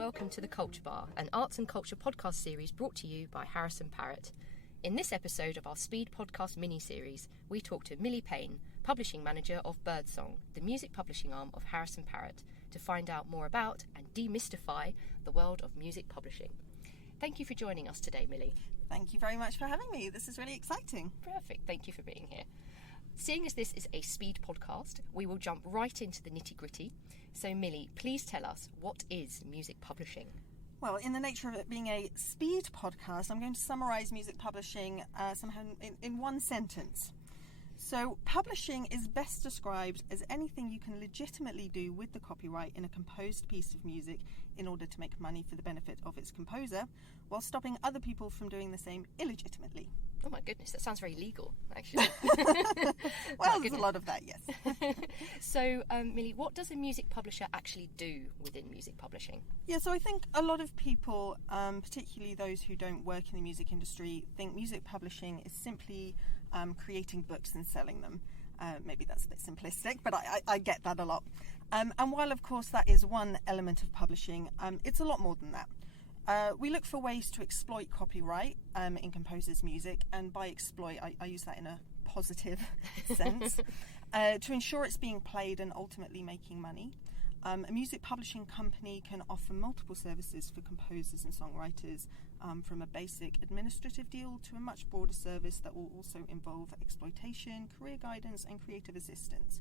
welcome to The Culture Bar, an arts and culture podcast series brought to you by Harrison Parrott. In this episode of our Speed Podcast mini-series, we talk to Millie Paine, publishing manager of Birdsong, the music publishing arm of Harrison Parrott, to find out more about and demystify the world of music publishing. Thank you for joining us today, Millie. Thank you very much for having me. This is really exciting. Perfect. Thank you for being here. Seeing as this is a speed podcast, we will jump right into the nitty-gritty. So, Millie, please tell us, what is music publishing? Well, in the nature of it being a speed podcast, I'm going to summarise music publishing somehow in one sentence. So, publishing is best described as anything you can legitimately do with the copyright in a composed piece of music in order to make money for the benefit of its composer, while stopping other people from doing the same illegitimately. Oh my goodness, that sounds very legal, actually. Well, there's a lot of that, yes. So, Millie, what does a music publisher actually do within music publishing? Yeah, so I think a lot of people, particularly those who don't work in the music industry, think music publishing is simply creating books and selling them. Maybe that's a bit simplistic, but I get that a lot. And while, of course, that is one element of publishing, it's a lot more than that. We look for ways to exploit copyright in composers' music, and by exploit, I use that in a positive sense, to ensure it's being played and ultimately making money. A music publishing company can offer multiple services for composers and songwriters, from a basic administrative deal to a much broader service that will also involve exploitation, career guidance, and creative assistance.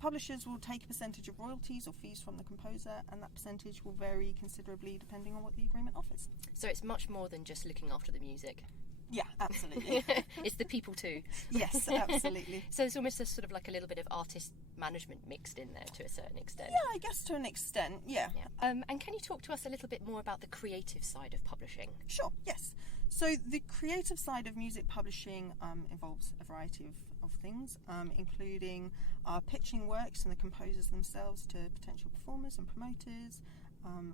Publishers will take a percentage of royalties or fees from the composer, and that percentage will vary considerably depending on what the agreement offers. So it's much more than just looking after the music. Yeah, absolutely. It's the people too. Yes, absolutely. So it's almost a sort of like a little bit of artist management mixed in there to a certain extent. Yeah, I guess to an extent, yeah. And can you talk to us a little bit more about the creative side of publishing? Sure, yes. So the creative side of music publishing involves a variety of things, including pitching works and the composers themselves to potential performers and promoters,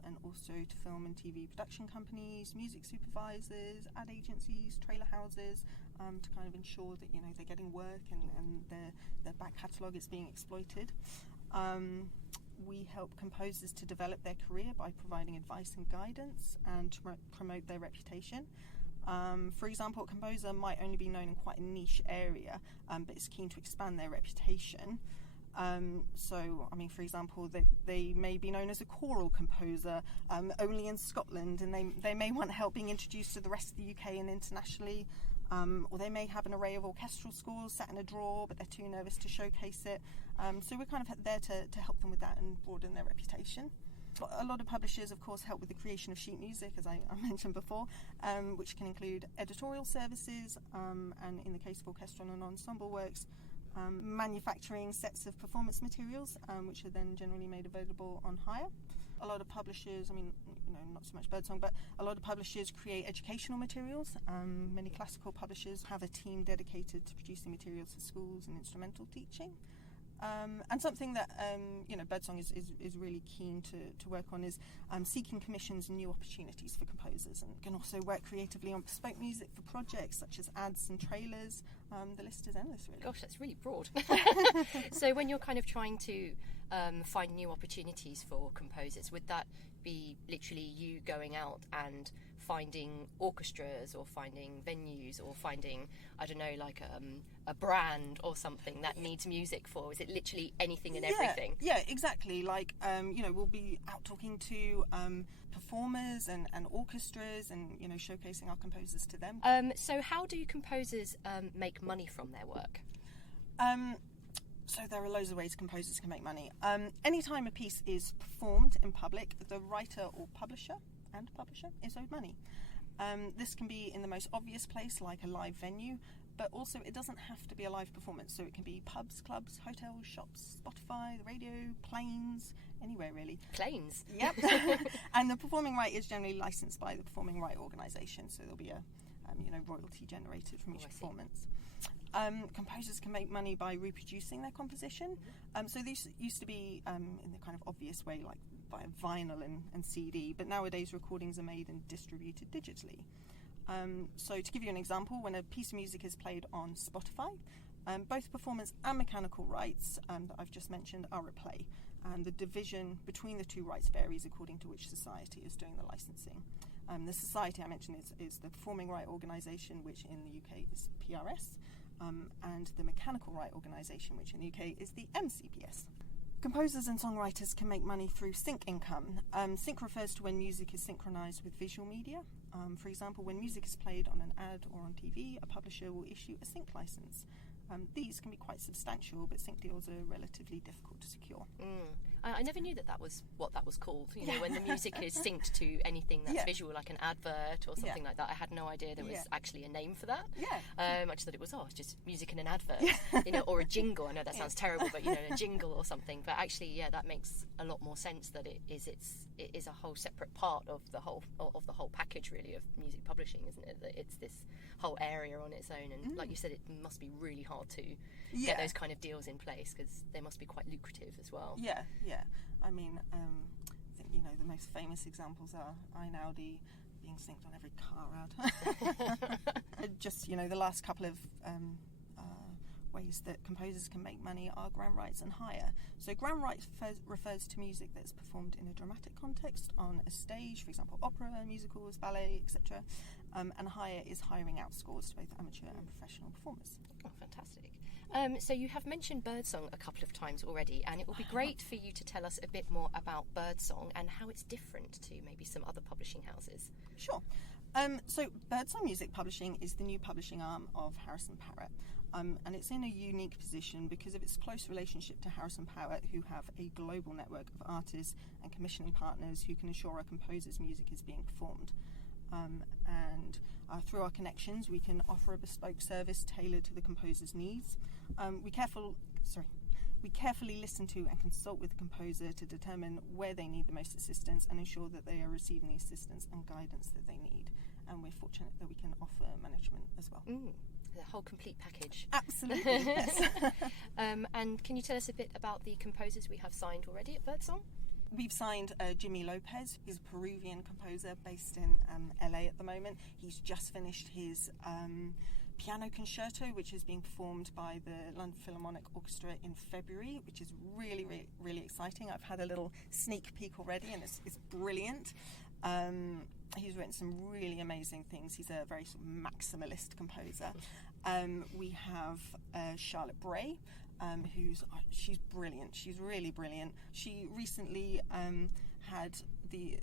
and also to film and TV production companies, music supervisors, ad agencies, trailer houses, to kind of ensure that they're getting work and their back catalogue is being exploited. We help composers to develop their career by providing advice and guidance and to promote their reputation. For example, a composer might only be known in quite a niche area, but is keen to expand their reputation. For example, they may be known as a choral composer only in Scotland, and they may want help being introduced to the rest of the UK and internationally, or they may have an array of orchestral scores sat in a drawer, but they're too nervous to showcase it. So we're kind of there to help them with that and broaden their reputation. A lot of publishers, of course, help with the creation of sheet music, as I mentioned before, which can include editorial services, and in the case of orchestral and ensemble works, manufacturing sets of performance materials, which are then generally made available on hire. A lot of publishers, not so much Birdsong, but a lot of publishers create educational materials. Many classical publishers have a team dedicated to producing materials for schools and instrumental teaching. And something that Birdsong is really keen to work on is seeking commissions and new opportunities for composers, and can also work creatively on bespoke music for projects such as ads and trailers. The list is endless, really. Gosh, that's really broad. So when you're kind of trying to find new opportunities for composers, would that be literally you going out and finding orchestras or finding venues or finding, I don't know, like a brand or something that needs music for? Is it literally anything and everything? Yeah, exactly. Like, we'll be out talking to performers and orchestras and, showcasing our composers to them. So how do composers make money from their work? So there are loads of ways composers can make money. Anytime a piece is performed in public, the writer or publisher is owed money. This can be in the most obvious place, like a live venue, but also it doesn't have to be a live performance. So it can be pubs, clubs, hotels, shops, Spotify, the radio, planes, anywhere really. Planes? Yep. And the performing right is generally licensed by the performing right organisation, so there'll be a royalty generated from each performance. Composers can make money by reproducing their composition. So these used to be in the kind of obvious way, like via vinyl and CD, but nowadays recordings are made and distributed digitally. So to give you an example, when a piece of music is played on Spotify, both performance and mechanical rights that I've just mentioned are at play. and the division between the two rights varies according to which society is doing the licensing. The society I mentioned is the Performing Right Organisation, which in the UK is PRS, and the Mechanical Right Organisation, which in the UK is the MCPS. Composers and songwriters can make money through sync income. Sync refers to when music is synchronised with visual media. For example, when music is played on an ad or on TV, a publisher will issue a sync licence. These can be quite substantial, but sync deals are relatively difficult to secure. I never knew that was what that was called. You know, when the music is synced to anything that's visual, like an advert or something like that. I had no idea there was actually a name for that. I just thought it was it's just music in an advert, you know, or a jingle. I know that sounds terrible, but you know, a jingle or something. But actually, that makes a lot more sense. That it is a whole separate part of the whole package, really, of music publishing, isn't it? That it's this whole area on its own, and like you said, it must be really hard to get those kind of deals in place because they must be quite lucrative as well. I mean, I think, you know, the most famous examples are Audi being synced on every car ad. Just, you know, the last couple of ways that composers can make money are grant rights and hire. So grant rights refers to music that's performed in a dramatic context on a stage, for example, opera, musicals, ballet, etc. And hire is hiring out scores to both amateur and professional performers. Oh, fantastic. So you have mentioned Birdsong a couple of times already, and it will be great for you to tell us a bit more about Birdsong and how it's different to maybe some other publishing houses. Sure. So Birdsong Music Publishing is the new publishing arm of Harrison Parrott. And it's in a unique position because of its close relationship to Harrison Parrott, who have a global network of artists and commissioning partners who can ensure a composer's music is being performed. And through our connections, we can offer a bespoke service tailored to the composer's needs. We carefully listen to and consult with the composer to determine where they need the most assistance and ensure that they are receiving the assistance and guidance that they need. And we're fortunate that we can offer management as well. The whole complete package. Absolutely, yes. And can you tell us a bit about the composers we have signed already at Birdsong? We've signed Jimmy Lopez. He's a Peruvian composer based in LA at the moment. He's just finished his piano concerto, which is being performed by the London Philharmonic Orchestra in February, which is really, really, really exciting. I've had a little sneak peek already, and it's brilliant. He's written some really amazing things. He's a very sort of maximalist composer. We have Charlotte Bray, she's brilliant. She's really brilliant. She recently had the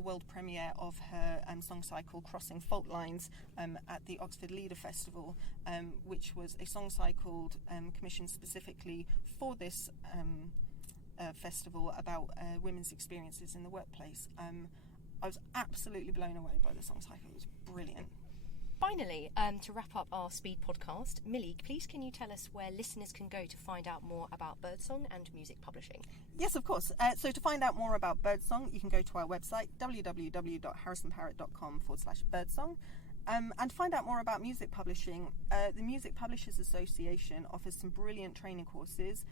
world premiere of her song cycle Crossing Fault Lines at the Oxford Leader Festival, which was a song cycle commissioned specifically for this festival about women's experiences in the workplace. I was absolutely blown away by the song cycle. It was brilliant. Finally, to wrap up our Speed podcast, Millie, please can you tell us where listeners can go to find out more about Birdsong and music publishing? Yes, of course. So to find out more about Birdsong, you can go to our website, www.harrisonparrott.com/birdsong. And to find out more about music publishing, the Music Publishers Association offers some brilliant training courses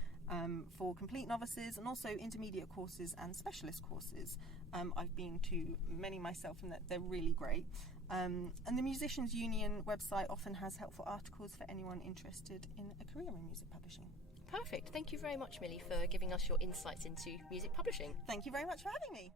for complete novices and also intermediate courses and specialist courses. I've been to many myself and they're really great. And the Musicians Union website often has helpful articles for anyone interested in a career in music publishing. Perfect. Thank you very much, Millie, for giving us your insights into music publishing. Thank you very much for having me.